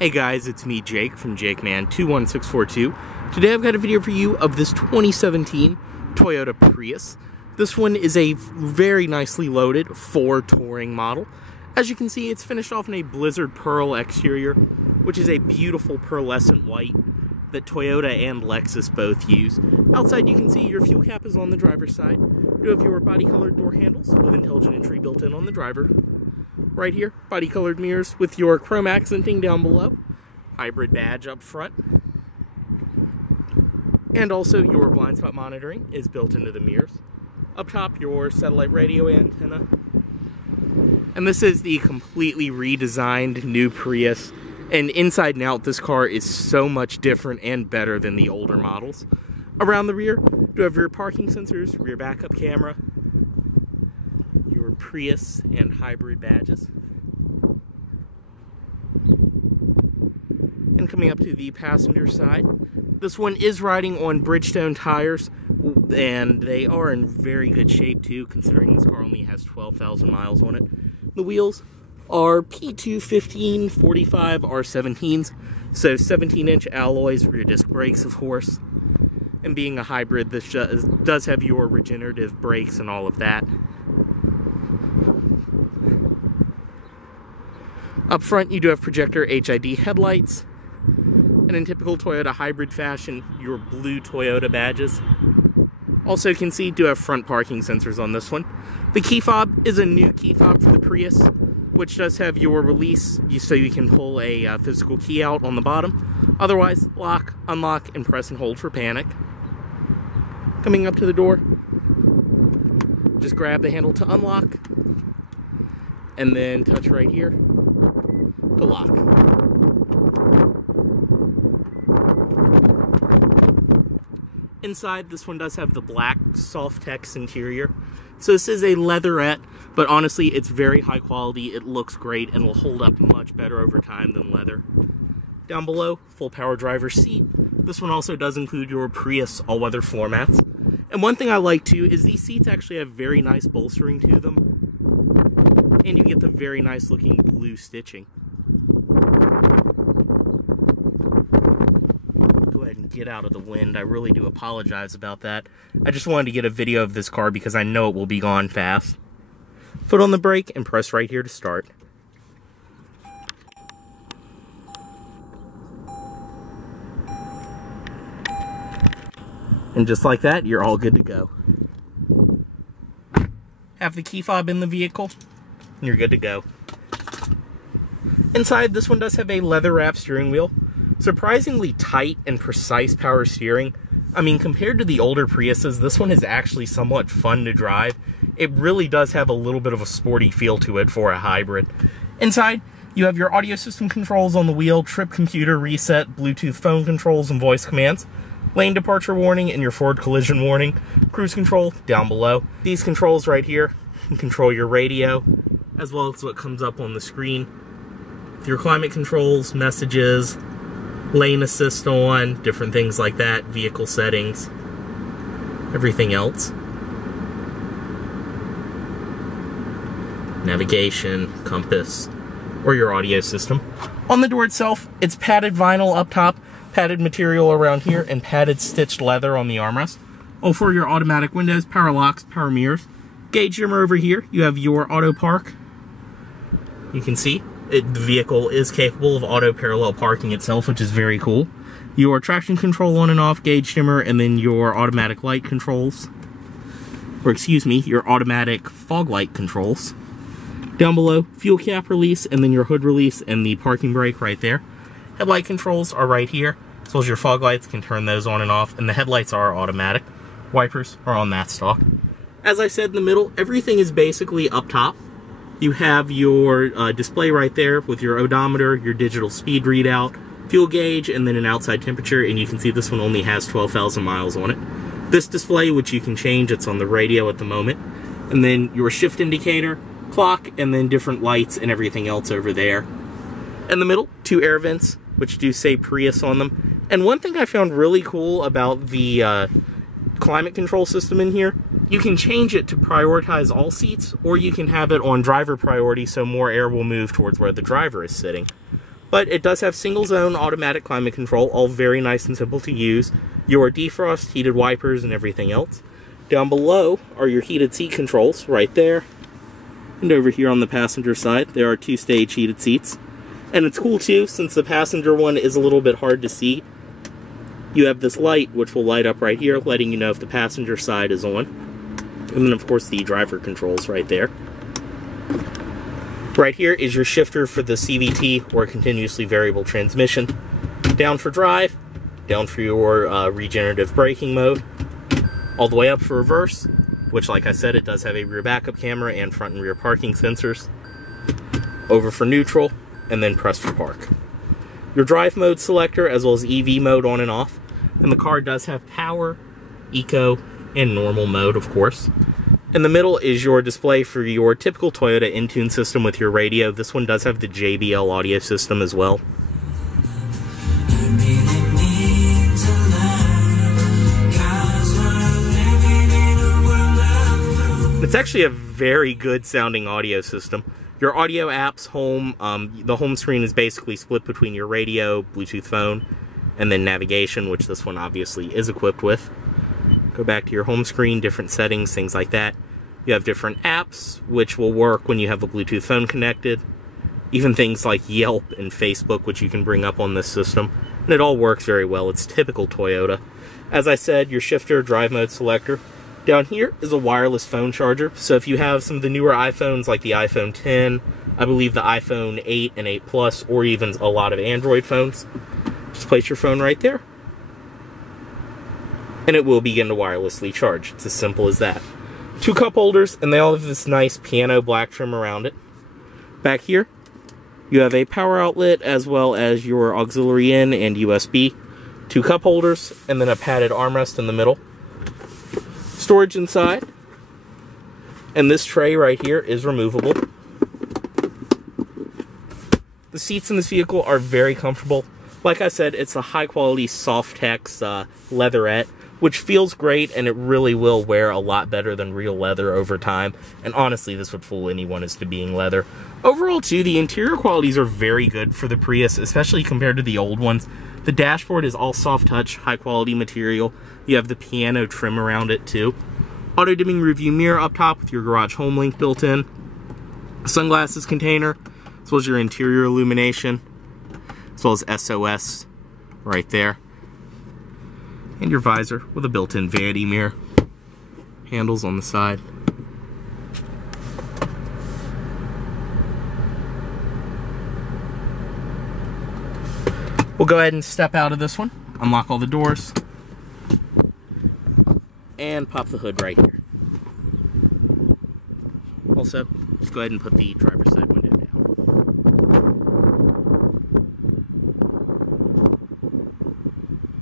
Hey guys, it's me Jake from JakeMan21642. Today I've got a video for you of this 2017 Toyota Prius. This one is a very nicely loaded 4 touring model. As you can see, it's finished off in a Blizzard Pearl exterior, which is a beautiful pearlescent white that Toyota and Lexus both use. Outside you can see your fuel cap is on the driver's side. You have your body colored door handles with intelligent entry built in on the driver. Right here, body colored mirrors with your chrome accenting down below. Hybrid badge up front. And also your blind spot monitoring is built into the mirrors. Up top, your satellite radio antenna. And this is the completely redesigned new Prius. And inside and out, this car is so much different and better than the older models. Around the rear, you have rear parking sensors, rear backup camera, your Prius and hybrid badges. And coming up to the passenger side, this one is riding on Bridgestone tires, and they are in very good shape too, considering this car only has 12,000 miles on it. The wheels are P2 1545 R17s, so 17-inch alloys, rear disc brakes of course. And being a hybrid, this does have your regenerative brakes and all of that. Up front, you do have projector HID headlights, and in typical Toyota hybrid fashion, your blue Toyota badges. Also, you can see, do have front parking sensors on this one. The key fob is a new key fob for the Prius, which does have your release, so you can pull a physical key out on the bottom. Otherwise, lock, unlock, and press and hold for panic. Coming up to the door, just grab the handle to unlock, and then touch right here to lock. Inside, this one does have the black Softex interior. So this is a leatherette, but honestly, it's very high quality. It looks great and will hold up much better over time than leather. Down below, full power driver's seat. This one also does include your Prius all-weather floor mats. And one thing I like too is these seats actually have very nice bolstering to them. And you get the very nice looking blue stitching. Go ahead and get out of the wind. I really do apologize about that. I just wanted to get a video of this car because I know it will be gone fast. Foot on the brake and press right here to start. And just like that, you're all good to go. Have the key fob in the vehicle, and you're good to go. Inside, this one does have a leather-wrapped steering wheel. Surprisingly tight and precise power steering. I mean, compared to the older Priuses, this one is actually somewhat fun to drive. It really does have a little bit of a sporty feel to it for a hybrid. Inside, you have your audio system controls on the wheel, trip computer reset, Bluetooth phone controls, and voice commands. Lane departure warning and your forward collision warning. Cruise control down below. These controls right here can control your radio, as well as what comes up on the screen. Your climate controls, messages, lane assist on, different things like that, vehicle settings, everything else. Navigation, compass, or your audio system. On the door itself, it's padded vinyl up top, padded material around here, and padded stitched leather on the armrest. Oh, for your automatic windows, power locks, power mirrors. Gauge dimmer over here, you have your auto park. You can see the vehicle is capable of auto parallel parking itself, which is very cool. Your traction control on and off, gauge dimmer, and then your automatic light controls. Or excuse me, your automatic fog light controls. Down below, fuel cap release, and then your hood release, and the parking brake right there. Headlight controls are right here, as well as your fog lights can turn those on and off, and the headlights are automatic. Wipers are on that stalk. As I said in the middle, everything is basically up top. You have your display right there with your odometer, your digital speed readout, fuel gauge, and then an outside temperature, and you can see this one only has 12,000 miles on it. This display, which you can change, it's on the radio at the moment, and then your shift indicator, clock, and then different lights and everything else over there. In the middle, 2 air vents, which do say Prius on them. And one thing I found really cool about the climate control system in here, you can change it to prioritize all seats, or you can have it on driver priority so more air will move towards where the driver is sitting. But it does have single zone automatic climate control, all very nice and simple to use. Your defrost, heated wipers, and everything else. Down below are your heated seat controls right there. And over here on the passenger side, there are 2-stage heated seats. And it's cool too, since the passenger one is a little bit hard to see. You have this light, which will light up right here, letting you know if the passenger side is on. And then of course the driver controls right there. Right here is your shifter for the CVT, or continuously variable transmission. Down for drive, down for your regenerative braking mode. All the way up for reverse, which, like I said, it does have a rear backup camera and front and rear parking sensors. Over for neutral, and then press for park. Your drive mode selector, as well as EV mode on and off. And the car does have power, eco, and normal mode, of course. In the middle is your display for your typical Toyota Intune system with your radio. This one does have the JBL audio system as well. It's actually a very good sounding audio system. Your audio apps, home, the home screen is basically split between your radio, Bluetooth phone, and then navigation, which this one obviously is equipped with. Go back to your home screen, different settings, things like that. You have different apps, which will work when you have a Bluetooth phone connected. Even things like Yelp and Facebook, which you can bring up on this system. And it all works very well. It's typical Toyota. As I said, your shifter, drive mode selector. Down here is a wireless phone charger. So if you have some of the newer iPhones, like the iPhone 10, I believe the iPhone 8 and 8 Plus, or even a lot of Android phones, just place your phone right there, and it will begin to wirelessly charge. It's as simple as that. 2 cup holders, and they all have this nice piano black trim around it. Back here, you have a power outlet, as well as your auxiliary in and USB. 2 cup holders, and then a padded armrest in the middle. Storage inside, and this tray right here is removable. The seats in this vehicle are very comfortable. Like I said, it's a high quality Softex leatherette, which feels great, and it really will wear a lot better than real leather over time. And honestly, this would fool anyone as to being leather. Overall too, the interior qualities are very good for the Prius, especially compared to the old ones. The dashboard is all soft touch, high quality material. You have the piano trim around it too. Auto dimming rearview mirror up top with your garage home link built in. Sunglasses container, as well as your interior illumination, as well as SOS right there. And your visor with a built-in vanity mirror. Handles on the side. We'll go ahead and step out of this one, unlock all the doors, and pop the hood right here. Also, let's go ahead and put the driver's side window down.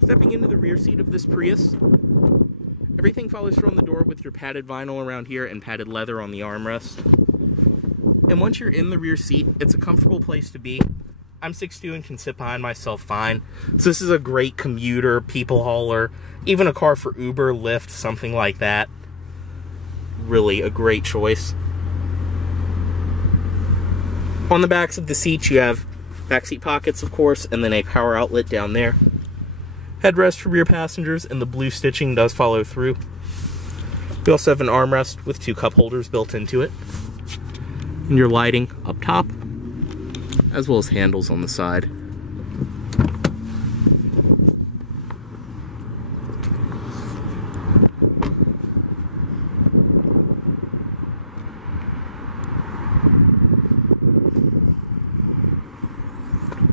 Stepping into the rear seat of this Prius, everything follows through on the door with your padded vinyl around here and padded leather on the armrest. And once you're in the rear seat, it's a comfortable place to be. I'm 6'2" and can sit behind myself fine. So this is a great commuter, people hauler, even a car for Uber, Lyft, something like that. Really a great choice. On the backs of the seats, you have backseat pockets, of course, and then a power outlet down there. Headrest for rear passengers, and the blue stitching does follow through. We also have an armrest with 2 cup holders built into it. And your lighting up top, as well as handles on the side.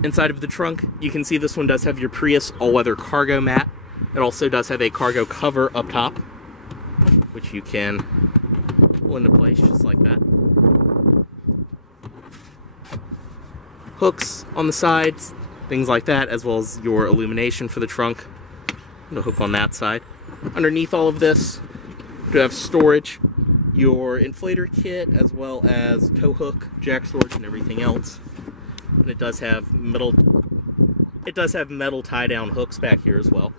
Inside of the trunk, you can see this one does have your Prius all-weather cargo mat. It also does have a cargo cover up top, which you can pull into place just like that. Hooks on the sides, things like that, as well as your illumination for the trunk. And a hook on that side. Underneath all of this, you have storage, your inflator kit, as well as tow hook, jack storage, and everything else. And it does have metal tie-down hooks back here as well.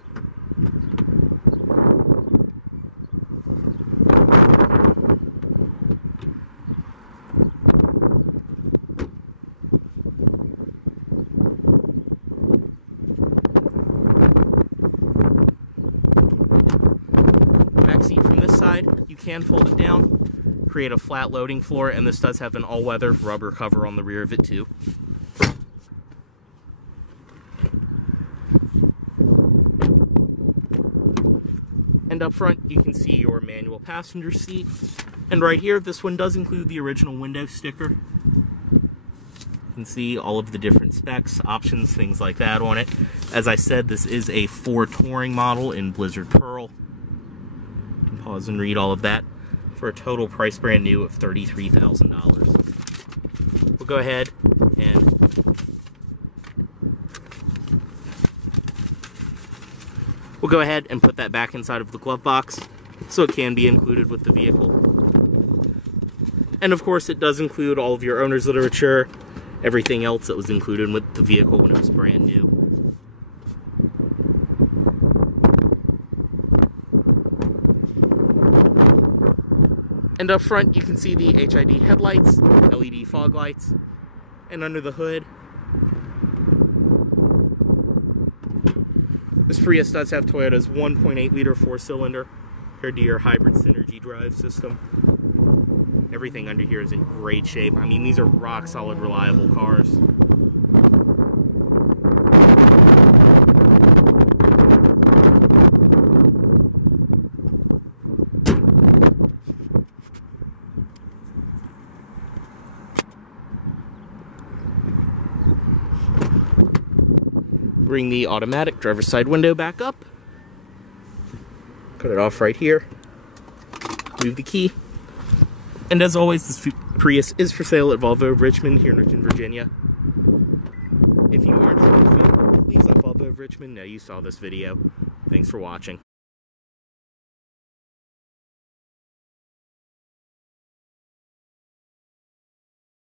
side, you can fold it down, create a flat loading floor, and this does have an all-weather rubber cover on the rear of it too. And up front, you can see your manual passenger seat. And right here, this one does include the original window sticker. You can see all of the different specs, options, things like that on it. As I said, this is a Ford Touring model in Blizzard Pearl. You can pause and read all of that for a total price brand new of $33,000. We'll go ahead and put that back inside of the glove box so it can be included with the vehicle. And of course, it does include all of your owner's literature, everything else that was included with the vehicle when it was brand new. And up front, you can see the HID headlights, LED fog lights, and under the hood, this Prius does have Toyota's 1.8-liter four-cylinder paired to your hybrid Synergy drive system. Everything under here is in great shape. I mean, these are rock-solid, reliable cars. Bring the automatic driver's side window back up. Cut it off right here. Move the key. And as always, this Prius is for sale at Volvo of Richmond here in Richmond, Virginia. If you aren't sure of the vehicle, please let Volvo of Richmond know you saw this video. Thanks for watching.